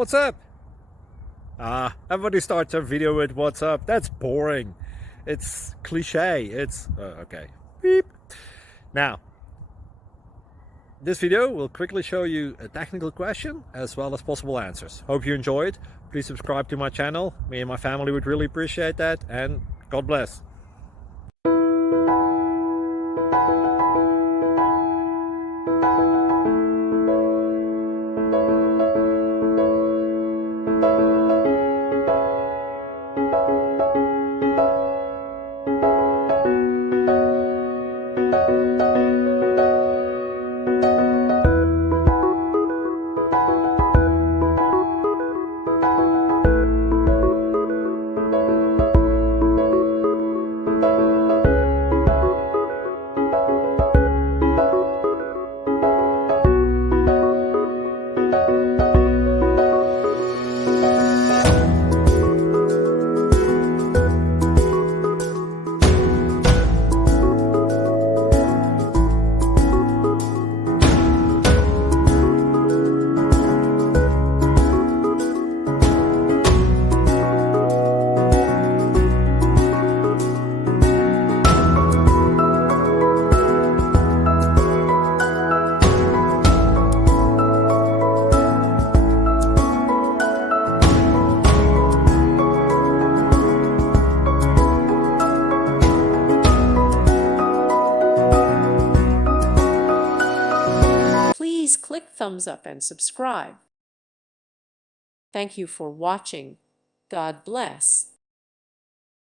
What's up? Everybody starts their video with what's up. That's boring. It's cliche. It's okay. Beep. Now, this video will quickly show you a technical question as well as possible answers. Hope you enjoyed. Please subscribe to my channel. Me and my family would really appreciate that, and God bless. Please click thumbs up and subscribe. Thank you for watching. God bless.